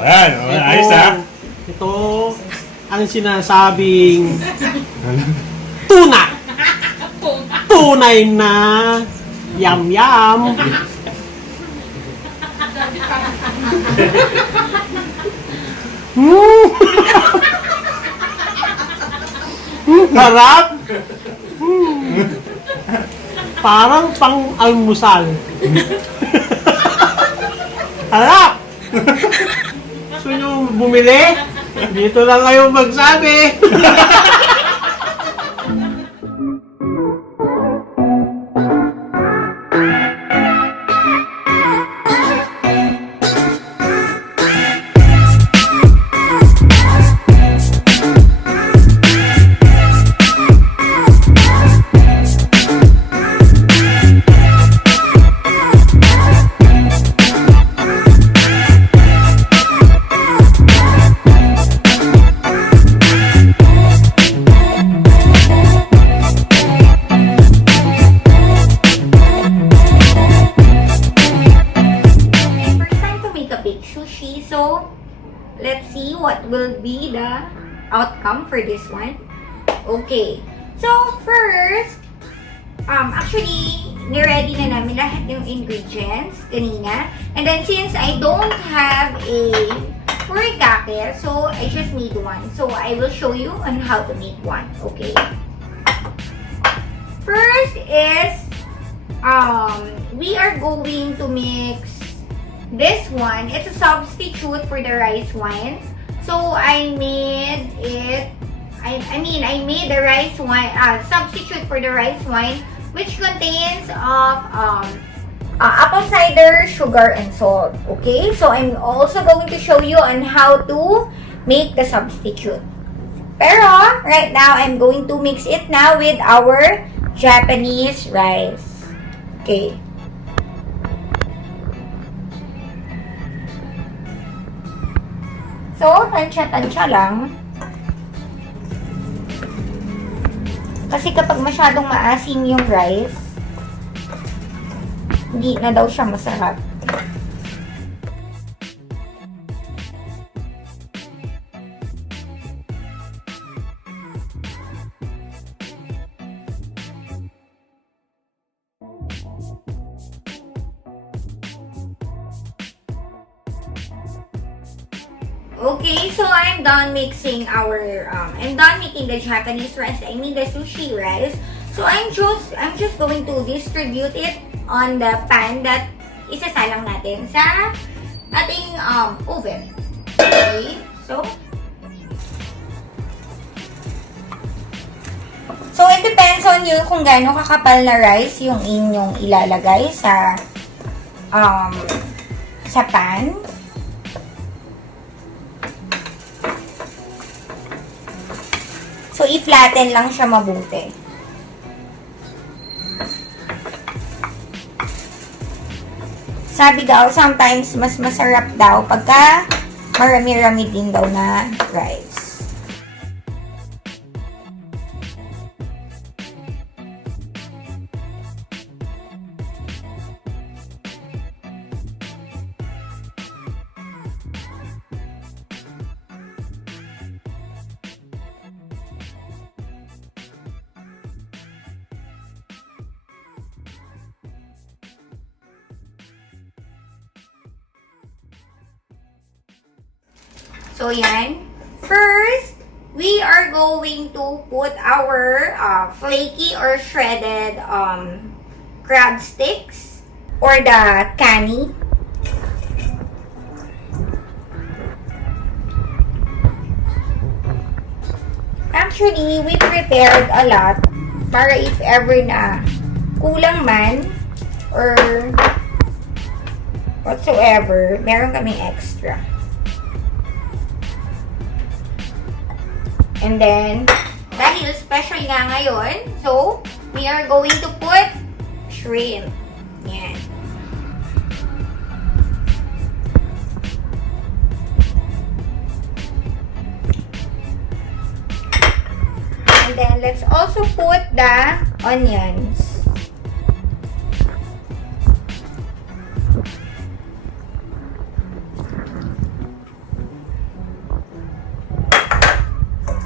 Ayan, ayos ha? Ito ang sinasabing tuna. Tunay na yum-yum. Harap. Parang pang-almusal. Harap. Gusto nyo bumili? Dito lang kayo magsabi. So, let's see what will be the outcome for this one. Okay. So, first, actually, niready na namin lahat yung ingredients kanina. And then, since I don't have a furikake, so I just need one. So, I will show you on how to make one. Okay. First is, we are going to mix this one. It's a substitute for the rice wine. So I made it. I made the rice wine substitute for the rice wine, which contains of apple cider, sugar, and salt. Okay. So I'm also going to show you on how to make the substitute. Pero right now I'm going to mix it now with our Japanese rice. Okay. So, tansya-tansya lang. Kasi kapag masyadong maasim yung rice, hindi na daw siya masarap. Okay, so I'm done mixing I'm done making the Japanese rice. I mean the sushi rice. So I'm just going to distribute it on the pan that isasalang natin sa ating oven. Okay, so it depends on you kung gaano kakapal na rice yung inyong ilalagay sa pan. So, i-flatten lang siya mabuti. Sabi daw, sometimes mas masarap daw pagka marami-rami din daw na rice. So, yan. First, we are going to put our flaky or shredded crab sticks or the kani. Actually, we prepared a lot para if ever na kulang man or whatsoever, meron kaming extra. And then, dahil special nga ngayon, so, we are going to put shrimp. Yan. And then, let's also put the onions.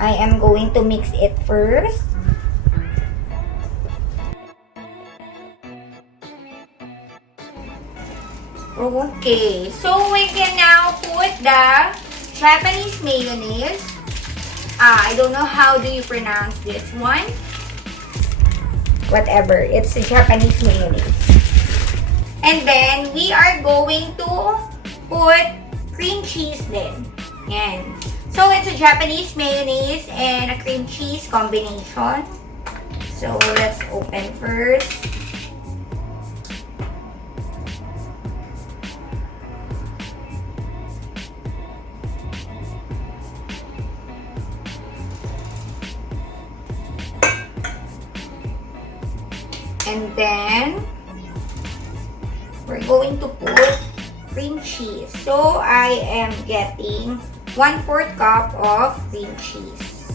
I am going to mix it first. Okay, so we can now put the Japanese mayonnaise. I don't know how do you pronounce this one. Whatever, it's a Japanese mayonnaise. And then we are going to put cream cheese then. Yan. So it's a Japanese mayonnaise and a cream cheese combination. So let's open first. And then, we're going to put cream cheese. So, I am getting 1/4 cup of cream cheese.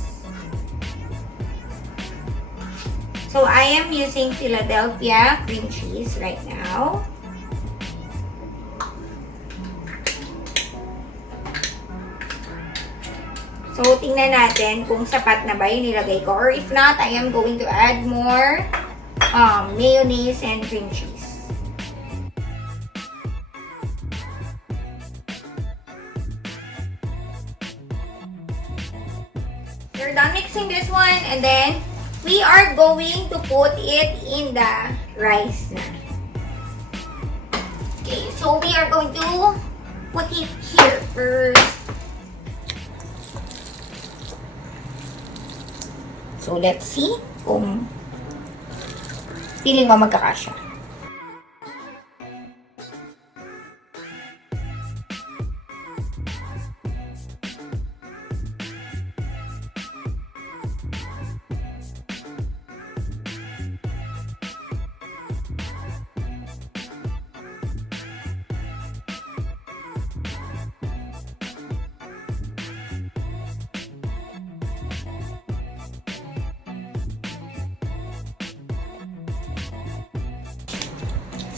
So, I am using Philadelphia cream cheese right now. So, tingnan natin kung sapat na ba yung nilagay ko. Or if not, I am going to add more mayonnaise and cream cheese. We're done mixing this one, and then we are going to put it in the rice na. Okay, so we are going to put it here first. So let's see kung feeling mo magkakasya.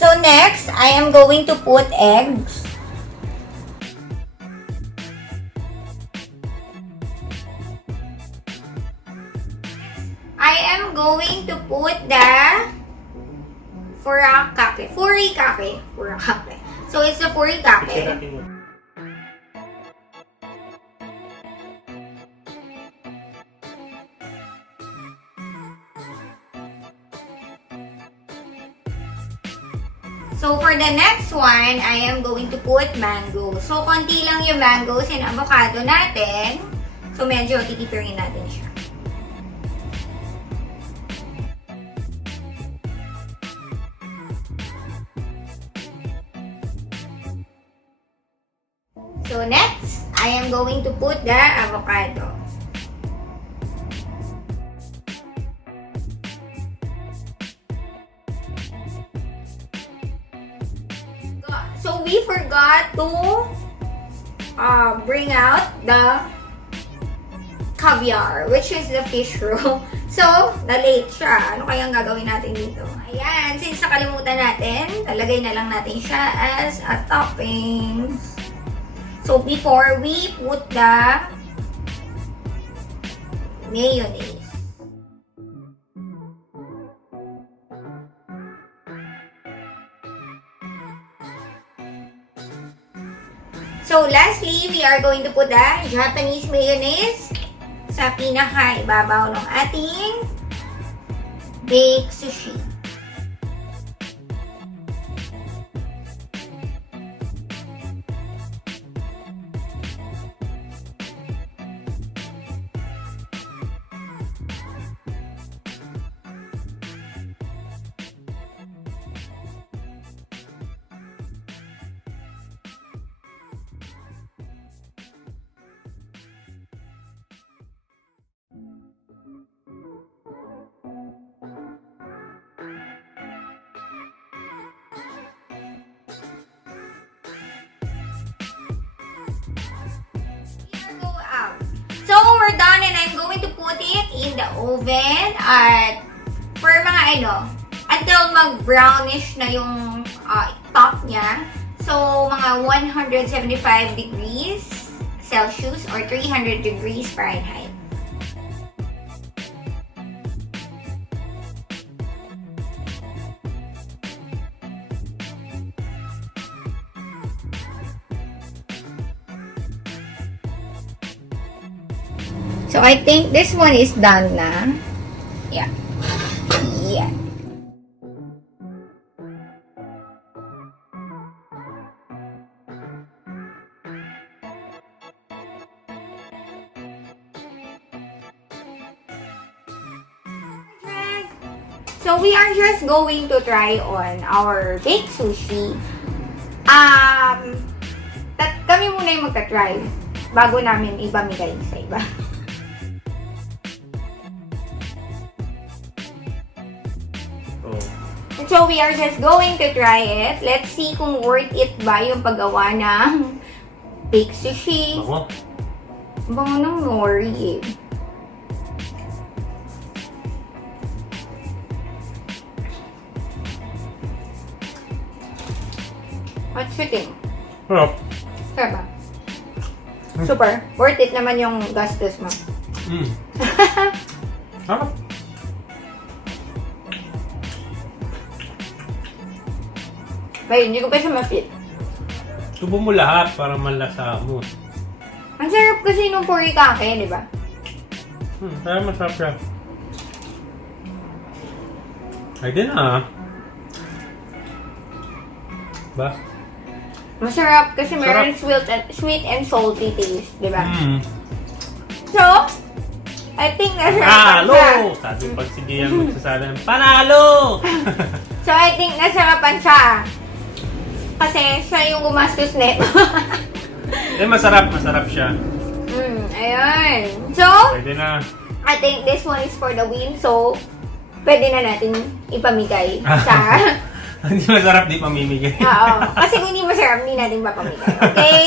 So next, I am going to put eggs. I am going to put the furikake. So it's the furikake. So, for the next one, I am going to put mango. So, konti lang yung mangoes and avocado natin. So, medyo titipirin natin siya. So, next, I am going to put the avocado. So, we forgot to bring out the caviar, which is the fish roe. So, na-late siya. Ano kayang gagawin natin dito? Ayan, since nakalimutan natin, talagay na lang natin siya as a toppings. So, before we put the mayonnaise. So, lastly, we are going to put the Japanese mayonnaise sa pinaka-ibabaw ng ating baked sushi. So, we're done and I'm going to put it in the oven at for mga until mag-brownish na yung top niya. So, mga 175 degrees Celsius or 300 degrees Fahrenheit. So, I think this one is done na. Yeah. Yeah. So, we are just going to try on our baked sushi. Kami muna yung magta-try bago namin ibamigay sa iba. So, we are just going to try it. Let's see kung worth it ba yung paggawa ng baked sushi. Ako? Bango ng nori eh. What's you think? Sarap. Sarap ba? Super. Worth it naman yung gastos mo. Sarap. Bay, hindi ko pa siya ma-fit. Subo mo lahat para malasa mo. Ang sarap kasi nung purikake, di ba? Kaya masarap siya. Ay din Ba? Masarap kasi meron Sarap. sweet and salty taste, di ba? So, I think nasarapan siya. Panalo! Sabi pag si Gian magsasabi, panalo! So, I think nasarapan siya. Kasi siya yung gumastos nito. Masarap siya. Ayun. So, Pwede na. I think this one is for the win. So, pwede na natin ipamigay sa... Hindi masarap, di pamimigay. Oo. Kasi kung hindi masarap, hindi natin papamigay. Okay?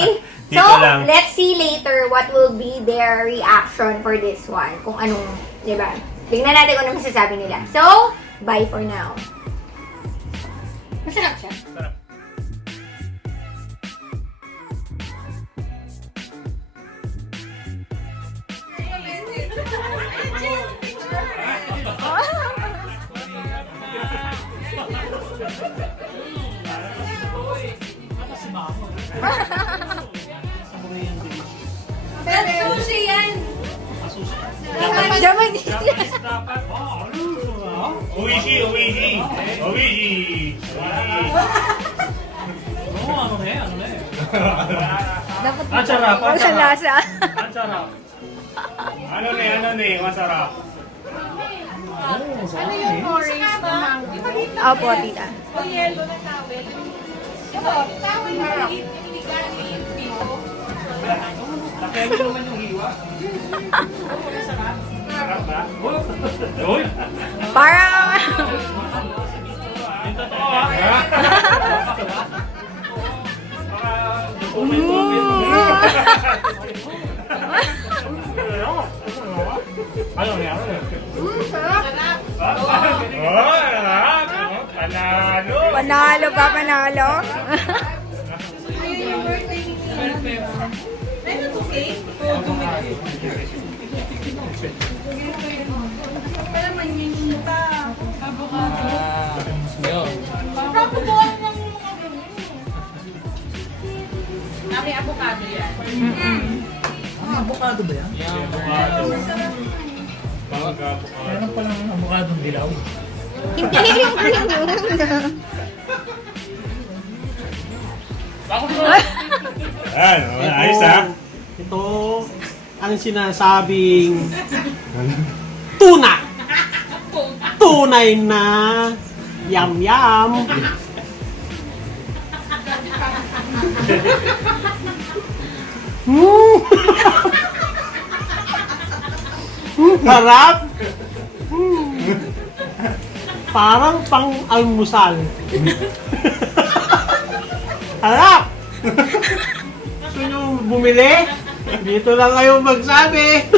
So, Dito lang. let's see later what will be their reaction for this one. Kung anong, di ba? Tingnan natin kung ano masasabi nila. So, bye for now. Masarap siya. Sarap. Sushi yan! Japanese! Oishi! Ano na Dapat Ang sarap, ang wala sarap. lasa. Ang sarap. Ano masarap. Ano yung orange na mango? Opo, tita. O yellow na towel? Yung towel na maliit, yung hindi galing dito. Nakaya mo naman yung hiwa. Sarap ba? Uy! Parang... Yung totoo Ano nangyari? Sarap! Panalo! Panalo pa, panalo. Ayun yung birthday ni Kina. Ayun, okay? Pero manyanita. Avocado. Avocado ng mga ganun. Nari avocado yan. Avocado ba yan? Meron palang avocadong dilaw. Hindi rin green yun. Ayos ha? Ito ang sinasabing tuna. Tunay na yum-yum. Harap. Parang pang-almusal. Harap. Gusto nyo bumili? Dito lang kayo magsabi.